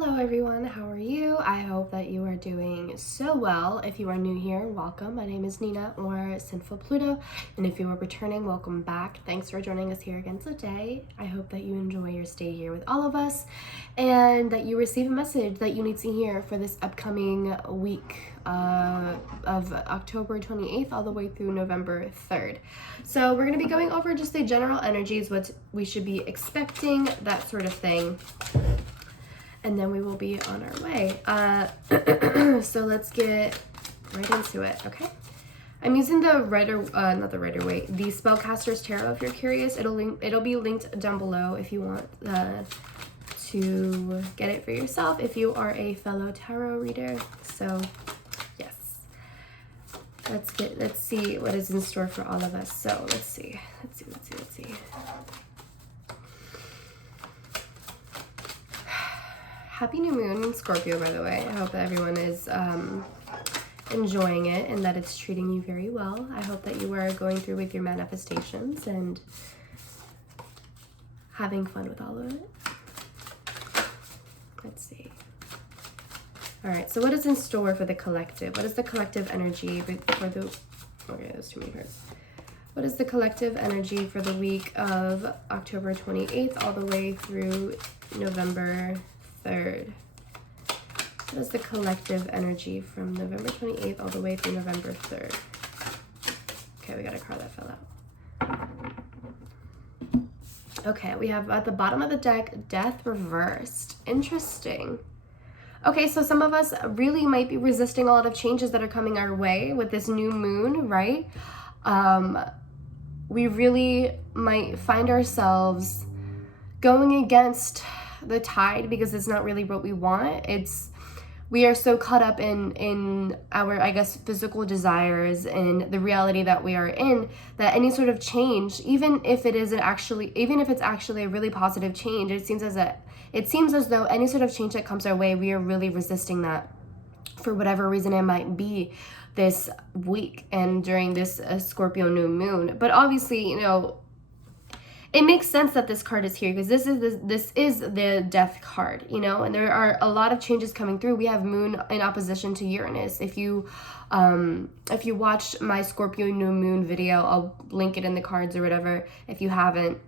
Hello everyone, how are you? I hope that you are doing so well. If you are new here, welcome. My name is Nina, or Sinfulpluto, and if you are returning, welcome back. Thanks for joining us here again today. I hope that you enjoy your stay here with all of us, and that you receive a message that you need to hear for this upcoming week of October 28th all the way through November 3rd. So we're going to be going over just the general energies, what we should be expecting, that sort of thing. And then we will be on our way. So let's get right into it, okay? I'm using the the Spellcaster's Tarot if you're curious. It'll be linked down below if you want to get it for yourself if you are a fellow tarot reader. So yes. Let's see what is in store for all of us. So let's see. Happy new moon in Scorpio, by the way. I hope that everyone is enjoying it and that it's treating you very well. I hope that you are going through with your manifestations and having fun with all of it. Let's see. All right, so what is in store for the collective? What is the collective energy for the... Okay, there's too many cards. What is the collective energy for the week of October 28th all the way through November 3rd? What is the collective energy from November 28th all the way through November 3rd? Okay, we got a card that fell out. Okay, we have at the bottom of the deck, Death Reversed. Interesting. Okay, so some of us really might be resisting a lot of changes that are coming our way with this new moon, right? We really might find ourselves going against the tide because it's not really what we want. We are so caught up in our, I guess, physical desires and the reality that we are in, that any sort of change, even if it's actually a really positive change, it seems as though any sort of change that comes our way, we are really resisting that for whatever reason it might be this week and during this Scorpio new moon. But obviously, you know, it makes sense that this card is here because this is the death card, you know, and there are a lot of changes coming through. We have Moon in opposition to Uranus. If you watched my Scorpio new moon video, I'll link it in the cards or whatever if you haven't.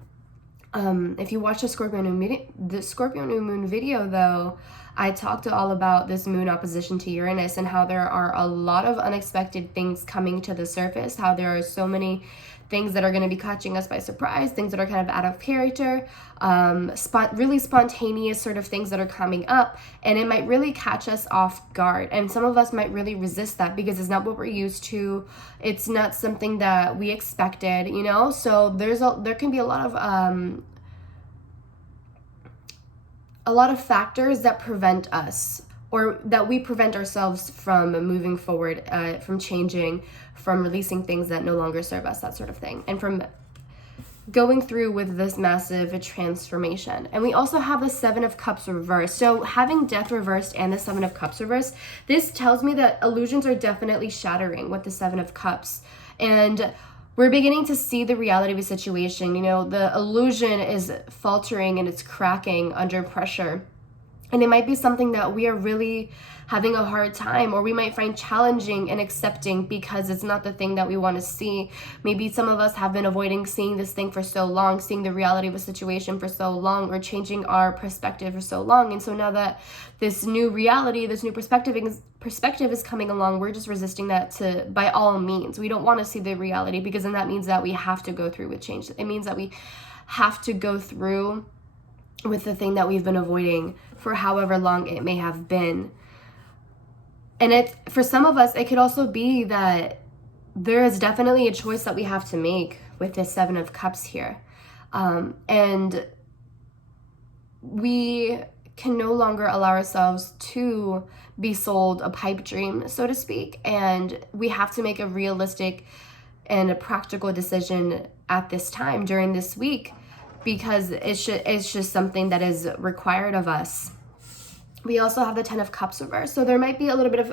If you watch the Scorpio new moon video though, I talked all about this moon opposition to Uranus and how there are a lot of unexpected things coming to the surface, how there are so many things that are going to be catching us by surprise, things that are kind of out of character, really spontaneous sort of things that are coming up, and it might really catch us off guard. And some of us might really resist that because it's not what we're used to. It's not something that we expected, you know? So there can be a lot of factors that prevent us, or that we prevent ourselves from moving forward, from changing, from releasing things that no longer serve us, that sort of thing, and from going through with this massive transformation. And we also have the Seven of Cups reversed. So having Death reversed and the Seven of Cups reversed, this tells me that illusions are definitely shattering with the Seven of Cups. And we're beginning to see the reality of a situation. You know, the illusion is faltering and it's cracking under pressure. And it might be something that we are really having a hard time, or we might find challenging and accepting because it's not the thing that we want to see. Maybe some of us have been avoiding seeing this thing for so long, seeing the reality of a situation for so long, or changing our perspective for so long. And so now that this new reality, this new perspective is coming along, we're just resisting that by all means. We don't want to see the reality because then that means that we have to go through with change. It means that we have to go through with the thing that we've been avoiding for however long it may have been. And for some of us, it could also be that there is definitely a choice that we have to make with this Seven of Cups here. And we can no longer allow ourselves to be sold a pipe dream, so to speak. And we have to make a realistic and a practical decision at this time during this week, because it's just something that is required of us. We also have the Ten of Cups reversed, so there might be a little bit of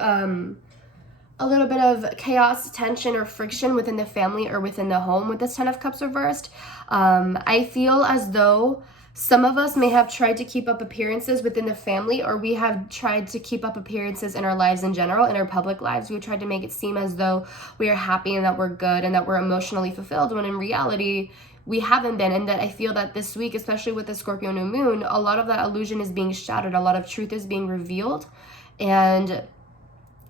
chaos, tension, or friction within the family or within the home with this Ten of Cups reversed. I feel as though Some of us may have tried to keep up appearances within the family, or we have tried to keep up appearances in our lives in general, in our public lives. We tried to make it seem as though we are happy and that we're good and that we're emotionally fulfilled, when in reality, we haven't been. And that I feel that this week, especially with the Scorpio new moon, a lot of that illusion is being shattered. A lot of truth is being revealed. And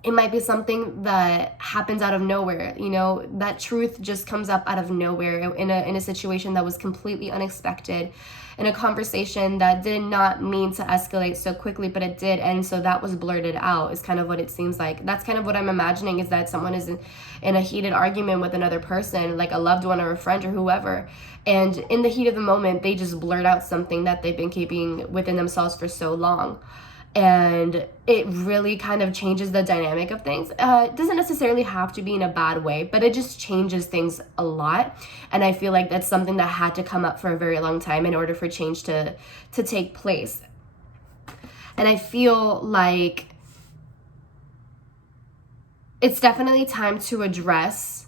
it might be something that happens out of nowhere. You know, that truth just comes up out of nowhere in a situation that was completely unexpected, in a conversation that did not mean to escalate so quickly, but it did. And so that was blurted out, is kind of what it seems like. That's kind of what I'm imagining, is that someone is in a heated argument with another person, like a loved one or a friend or whoever. And in the heat of the moment, they just blurt out something that they've been keeping within themselves for so long. And it really kind of changes the dynamic of things. It doesn't necessarily have to be in a bad way, but it just changes things a lot. And I feel like that's something that had to come up for a very long time in order for change to take place. And I feel like it's definitely time to address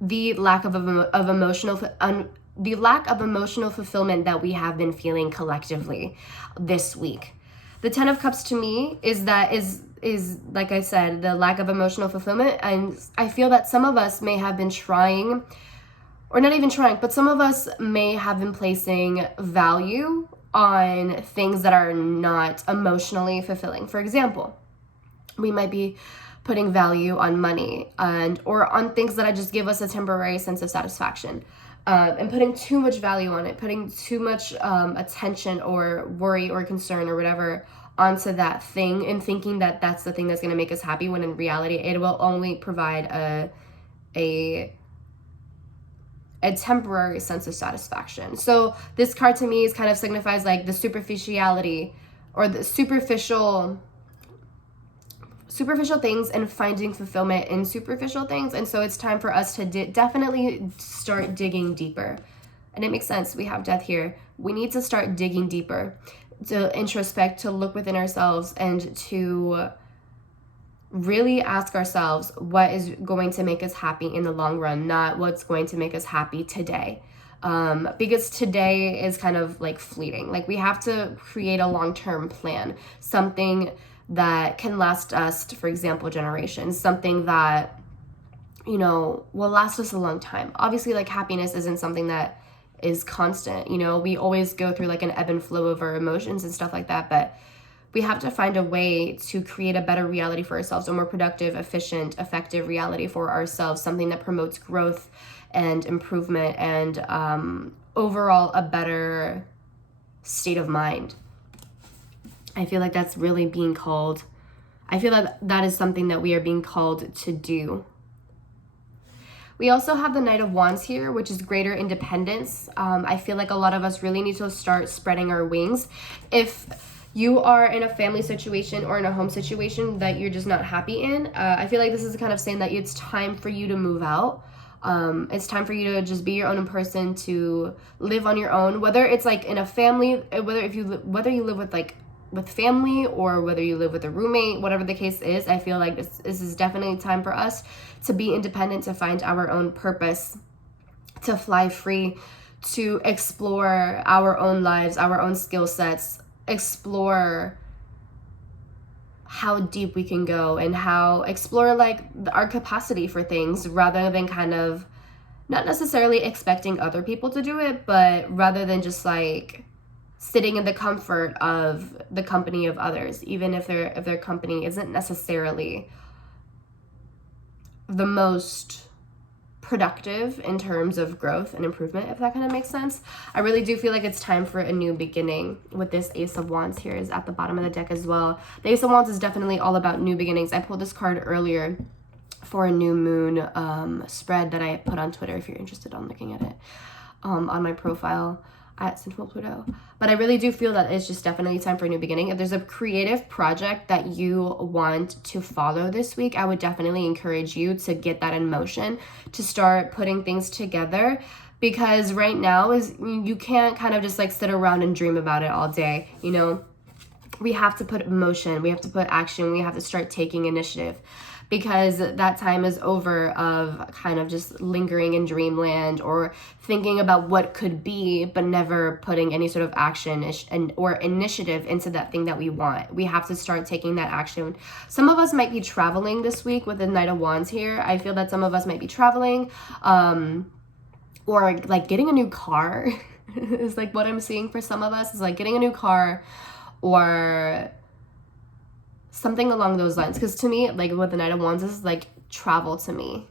the lack of emotional fulfillment that we have been feeling collectively this week. The 10 of Cups to me is like I said, the lack of emotional fulfillment. And I feel that some of us may have been trying, or not even trying, but some of us may have been placing value on things that are not emotionally fulfilling. For example, we might be putting value on money or on things that just give us a temporary sense of satisfaction. And putting too much value on it, putting too much attention or worry or concern or whatever onto that thing, and thinking that that's the thing that's going to make us happy, when in reality it will only provide a temporary sense of satisfaction. So this card to me is kind of signifies like the superficiality, or the superficial things, and finding fulfillment in superficial things. And so it's time for us to definitely start digging deeper. And it makes sense. We have death here. We need to start digging deeper, to introspect, to look within ourselves, and to really ask ourselves what is going to make us happy in the long run, not what's going to make us happy today. Because today is kind of like fleeting. Like, we have to create a long-term plan, something that can last us, for example, generations, something that, you know, will last us a long time. Obviously, like, happiness isn't something that is constant. You know, we always go through like an ebb and flow of our emotions and stuff like that, but we have to find a way to create a better reality for ourselves, a more productive, efficient, effective reality for ourselves, something that promotes growth and improvement and overall a better state of mind. I feel like that's really being called. I feel that that is something that we are being called to do. We also have the Knight of Wands here, which is greater independence. I feel like a lot of us really need to start spreading our wings. If you are in a family situation or in a home situation that you're just not happy in, I feel like this is kind of saying that it's time for you to move out. It's time for you to just be your own person, to live on your own, whether it's like in a family, whether you live with family or whether you live with a roommate, whatever the case is. I feel like this is definitely time for us to be independent, to find our own purpose, to fly free, to explore our own lives, our own skill sets, explore how deep we can go, and explore like our capacity for things, rather than kind of not necessarily expecting other people to do it, but rather than just like sitting in the comfort of the company of others, even if their company isn't necessarily the most productive in terms of growth and improvement, if that kind of makes sense. I really do feel like it's time for a new beginning. With this Ace of Wands here is at the bottom of the deck as well. The Ace of Wands is definitely all about new beginnings. I pulled this card earlier for a new moon spread that I put on Twitter, if you're interested on looking at it, on my profile at Sinfulpluto. But I really do feel that it's just definitely time for a new beginning. If there's a creative project that you want to follow this week, I would definitely encourage you to get that in motion, to start putting things together, because right now you can't kind of just like sit around and dream about it all day. You know, we have to put motion, we have to put action, we have to start taking initiative, because that time is over of kind of just lingering in dreamland or thinking about what could be, but never putting any sort of action or initiative into that thing that we want. We have to start taking that action. Some of us might be traveling this week with the Knight of Wands here. I feel that some of us might be traveling, or like getting a new car is like what I'm seeing for some of us, is like getting a new car or something along those lines. Because to me, like what the Knight of Wands is like travel to me,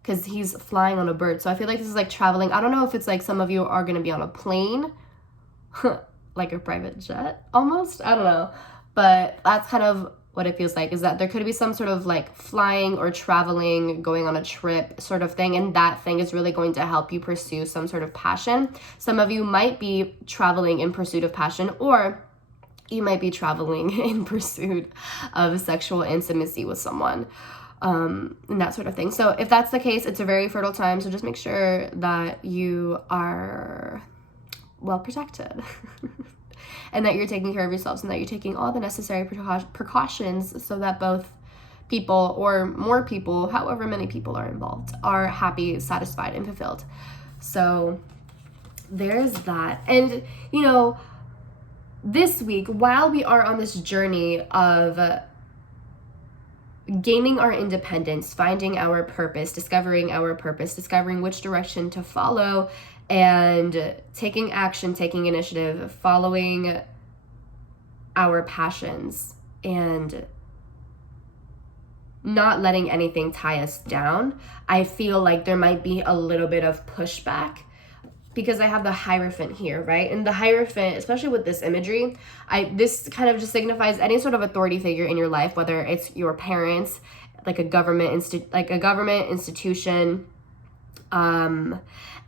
because he's flying on a bird. So I feel like this is like traveling. I don't know if it's like some of you are going to be on a plane, like a private jet almost. I don't know. But that's kind of what it feels like, is that there could be some sort of like flying or traveling, going on a trip sort of thing. And that thing is really going to help you pursue some sort of passion. Some of you might be traveling in pursuit of passion, or you might be traveling in pursuit of sexual intimacy with someone, and that sort of thing. So if that's the case, it's a very fertile time. So just make sure that you are well protected and that you're taking care of yourselves, and that you're taking all the necessary precautions so that both people, or more people, however many people are involved, are happy, satisfied, and fulfilled. So there's that. And, you know, this week, while we are on this journey of gaining our independence, finding our purpose, discovering which direction to follow, and taking action, taking initiative, following our passions, and not letting anything tie us down, I feel like there might be a little bit of pushback, because I have the Hierophant here, right? And the Hierophant, especially with this imagery, this kind of just signifies any sort of authority figure in your life, whether it's your parents, like a government institution,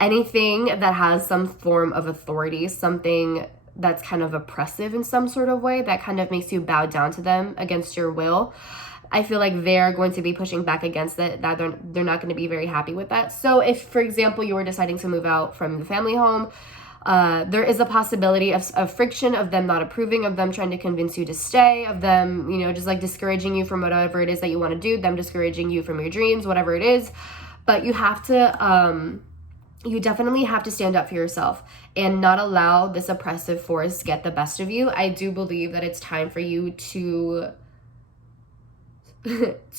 anything that has some form of authority, something that's kind of oppressive in some sort of way, that kind of makes you bow down to them against your will. I feel like they're going to be pushing back against it, that they're not going to be very happy with that. So if, for example, you were deciding to move out from the family home, there is a possibility of friction, of them not approving, of them trying to convince you to stay, of them, you know, just like discouraging you from whatever it is that you want to do, them discouraging you from your dreams, whatever it is. But you have to, you definitely have to stand up for yourself and not allow this oppressive force get the best of you. I do believe that it's time for you to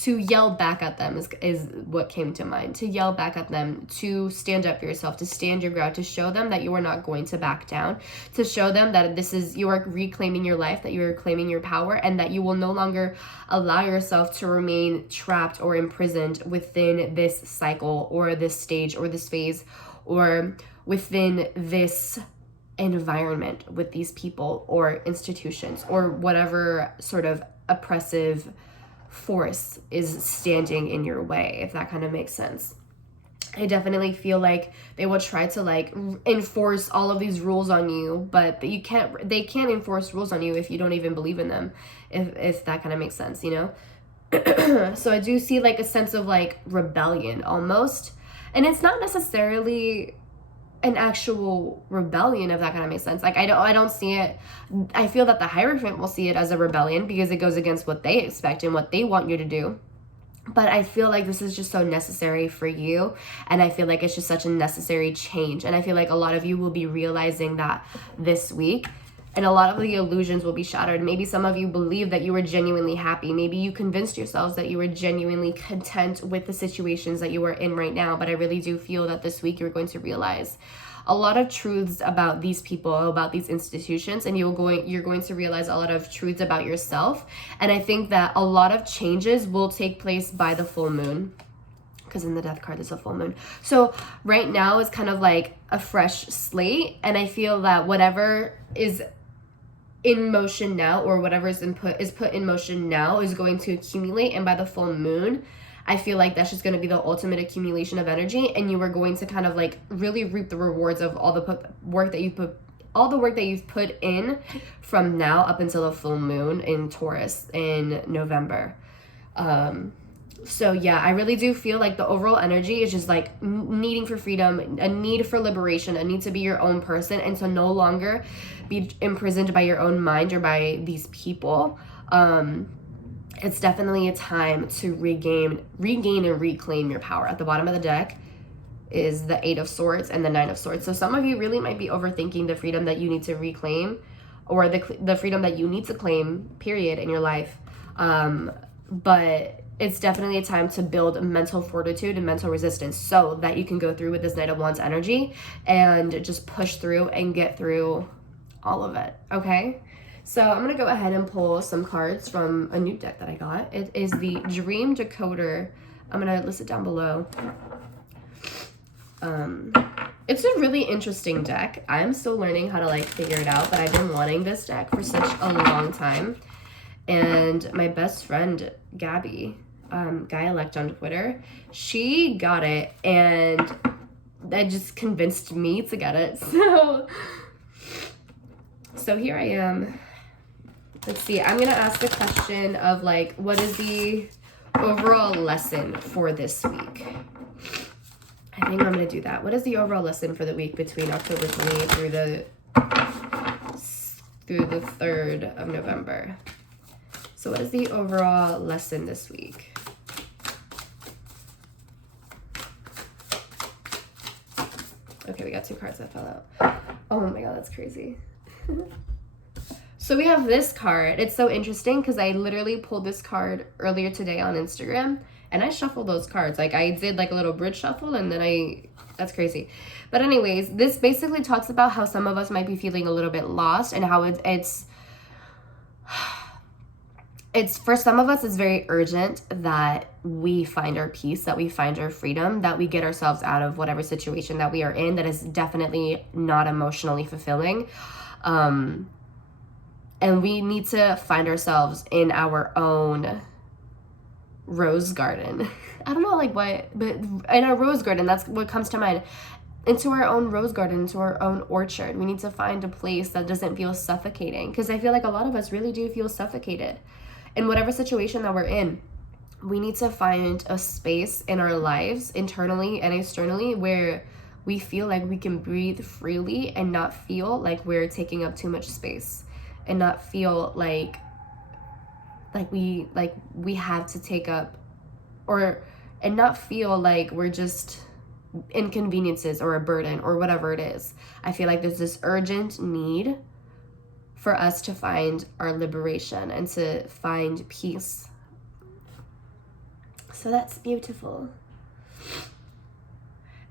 yell back at them is what came to mind. To yell back at them, to stand up for yourself, to stand your ground, to show them that you are not going to back down, to show them that you are reclaiming your life, that you are claiming your power, and that you will no longer allow yourself to remain trapped or imprisoned within this cycle or this stage or this phase or within this environment with these people or institutions or whatever sort of oppressive force is standing in your way, if that kind of makes sense. I definitely feel like they will try to like enforce all of these rules on you, but they can't enforce rules on you if you don't even believe in them, if that kind of makes sense, you know? So I do see like a sense of like rebellion almost, and it's not necessarily an actual rebellion, if that kind of makes sense. Like I don't see it. I feel that the Hierophant will see it as a rebellion because it goes against what they expect and what they want you to do. But I feel like this is just so necessary for you, and I feel like it's just such a necessary change. And I feel like a lot of you will be realizing that this week, and a lot of the illusions will be shattered. Maybe some of you believe that you were genuinely happy. Maybe you convinced yourselves that you were genuinely content with the situations that you are in right now. But I really do feel that this week you're going to realize a lot of truths about these people, about these institutions, and you're going to realize a lot of truths about yourself. And I think that a lot of changes will take place by the full moon, because in the Death card is a full moon. So right now is kind of like a fresh slate, and I feel that whatever is in motion now, or whatever is put in motion now, is going to accumulate, and by the full moon, I feel like that's just going to be the ultimate accumulation of energy, and you are going to kind of like really reap the rewards of all the work that you've put in from now up until the full moon in Taurus in November. So yeah, I really do feel like the overall energy is just like needing for freedom, a need for liberation, a need to be your own person, and to no longer be imprisoned by your own mind or by these people. And it's definitely a time to regain and reclaim your power. At the bottom of the deck is the 8 of Swords and the 9 of Swords. So some of you really might be overthinking the freedom that you need to reclaim, or the freedom that you need to claim, period, in your life. But it's definitely a time to build mental fortitude and mental resistance so that you can go through with this Knight of Wands energy and just push through and get through all of it, okay? So I'm going to go ahead and pull some cards from a new deck that I got. It is the Dream Decoder. I'm going to list it down below. It's a really interesting deck. I'm still learning how to like figure it out, but I've been wanting this deck for such a long time. And my best friend, Gabby, Guy-elect on Twitter, she got it, and that just convinced me to get it. So here I am. Let's see, I'm gonna ask the question of like, what is the overall lesson for this week? I think I'm gonna do that. What is the overall lesson for the week between October 20th through the 3rd of November? So what is the overall lesson this week? Okay, we got 2 cards that fell out. Oh my god, that's crazy. So we have this card. It's so interesting because I literally pulled this card earlier today on Instagram, and I shuffled those cards. Like I did like a little bridge shuffle, and then that's crazy. But anyways, this basically talks about how some of us might be feeling a little bit lost, and how it's for some of us, it's very urgent that we find our peace, that we find our freedom, that we get ourselves out of whatever situation that we are in that is definitely not emotionally fulfilling. And we need to find ourselves in our own rose garden. I don't know like what, but in a rose garden, that's what comes to mind. Into our own rose garden, into our own orchard. We need to find a place that doesn't feel suffocating, because I feel like a lot of us really do feel suffocated. In whatever situation that we're in, we need to find a space in our lives, internally and externally, where we feel like we can breathe freely and not feel like we're taking up too much space, and not feel like we have to take up, and not feel like we're just inconveniences or a burden or whatever it is. I feel like there's this urgent need for us to find our liberation and to find peace. So that's beautiful.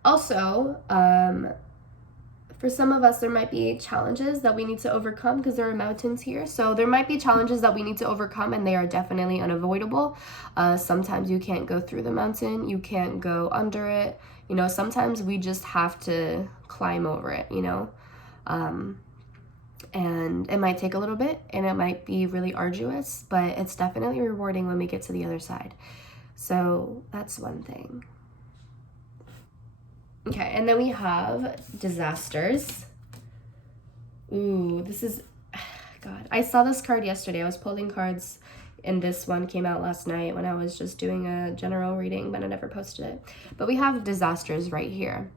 Also, for some of us, there might be challenges that we need to overcome because there are mountains here. So there might be challenges that we need to overcome, and they are definitely unavoidable. Sometimes you can't go through the mountain. You can't go under it. You know, sometimes we just have to climb over it, you know. And it might take a little bit, and it might be really arduous, but it's definitely rewarding when we get to the other side. So that's one thing. Okay, and then we have disasters. Ooh, this is, God. I saw this card yesterday. I was pulling cards, and this one came out last night when I was just doing a general reading, but I never posted it. But we have disasters right here.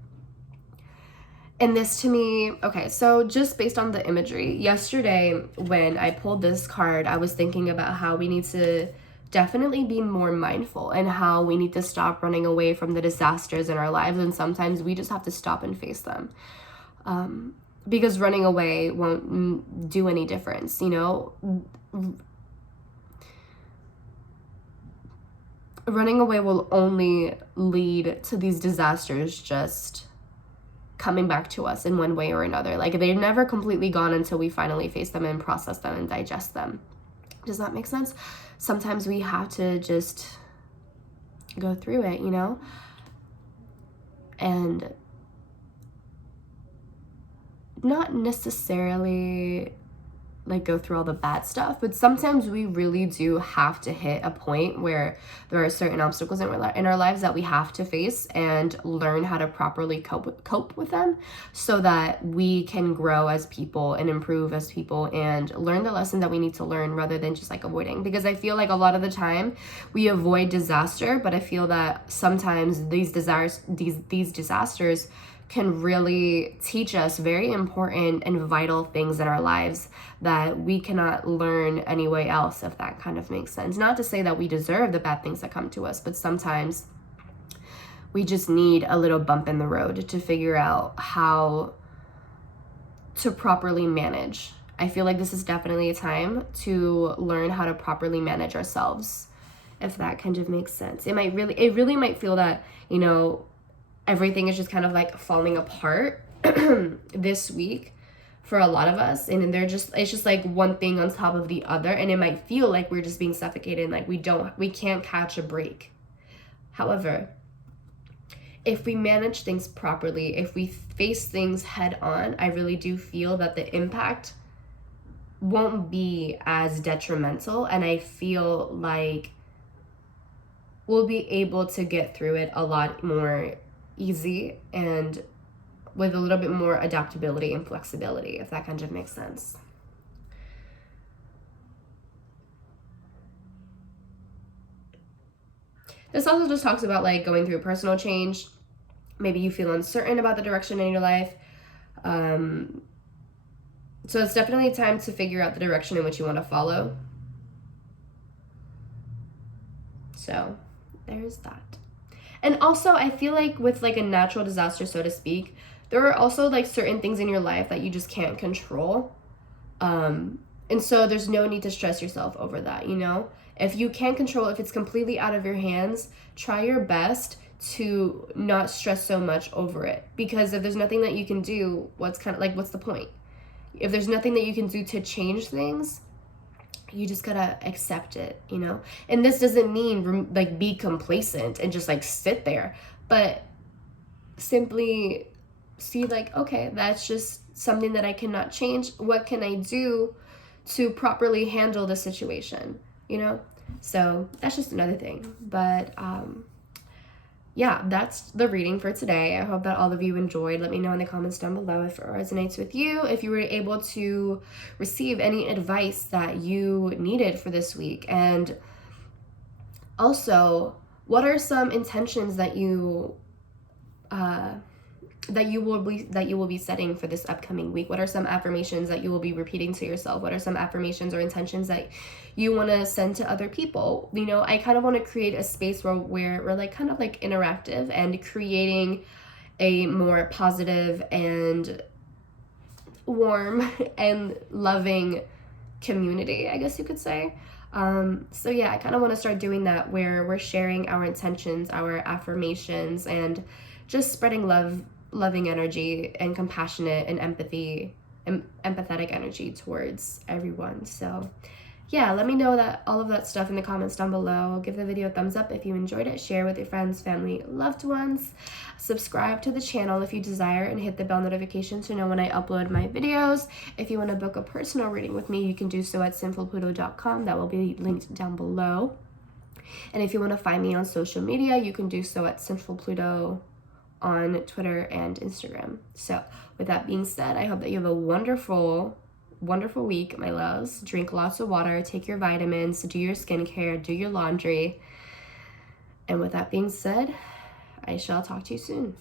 And this to me, okay, so just based on the imagery, yesterday when I pulled this card, I was thinking about how we need to definitely be more mindful, and how we need to stop running away from the disasters in our lives. And sometimes we just have to stop and face them, because running away won't do any difference, you know. Running away will only lead to these disasters just coming back to us in one way or another. Like, they're never completely gone until we finally face them and process them and digest them. Does that make sense? Sometimes we have to just go through it, you know? And not necessarily like go through all the bad stuff, but sometimes we really do have to hit a point where there are certain obstacles in our lives that we have to face and learn how to properly cope with them, so that we can grow as people and improve as people and learn the lesson that we need to learn, rather than just like avoiding. Because I feel like a lot of the time we avoid disaster, but I feel that sometimes these disasters can really teach us very important and vital things in our lives that we cannot learn any way else, if that kind of makes sense. Not to say that we deserve the bad things that come to us, but sometimes we just need a little bump in the road to figure out how to properly manage. I feel like this is definitely a time to learn how to properly manage ourselves, if that kind of makes sense. It really might feel that, you know, everything is just kind of like falling apart this week for a lot of us, and it's just like one thing on top of the other, and it might feel like we're just being suffocated, like we can't catch a break. However, if we manage things properly, if we face things head on, I really do feel that the impact won't be as detrimental, and I feel like we'll be able to get through it a lot more easy and with a little bit more adaptability and flexibility, if that kind of makes sense. This also just talks about like going through personal change. Maybe you feel uncertain about the direction in your life. So it's definitely time to figure out the direction in which you want to follow. So there's that. And also, I feel like with like a natural disaster, so to speak, there are also like certain things in your life that you just can't control. And so there's no need to stress yourself over that, you know? If you can't control, if it's completely out of your hands, try your best to not stress so much over it. Because if there's nothing that you can do, what's the point? If there's nothing that you can do to change things, you just gotta accept it, you know? And this doesn't mean like be complacent and just like sit there, but simply see like, okay, that's just something that I cannot change. What can I do to properly handle the situation, you know? So that's just another thing. But yeah, that's the reading for today. I hope that all of you enjoyed. Let me know in the comments down below if it resonates with you, if you were able to receive any advice that you needed for this week. And also, what are some intentions that you will be setting for this upcoming week? What are some affirmations that you will be repeating to yourself? What are some affirmations or intentions that you want to send to other people? You know, I kind of want to create a space where we're like kind of like interactive and creating a more positive and warm and loving community, I guess you could say. So yeah, I kind of want to start doing that, where we're sharing our intentions, our affirmations, and just spreading loving energy and compassionate and empathetic energy towards everyone. So yeah, let me know that all of that stuff in the comments down below. Give the video a thumbs up if you enjoyed it. Share with your friends, family, loved ones. Subscribe to the channel if you desire, and hit the bell notification to know when I upload my videos. If you want to book a personal reading with me, you can do so at sinfulpluto.com. That will be linked down below. And if you want to find me on social media, you can do so at Sinfulpluto on Twitter and Instagram. So with that being said, I hope that you have a wonderful week, my loves. Drink lots of water, take your vitamins, do your skincare, do your laundry. And with that being said, I shall talk to you soon.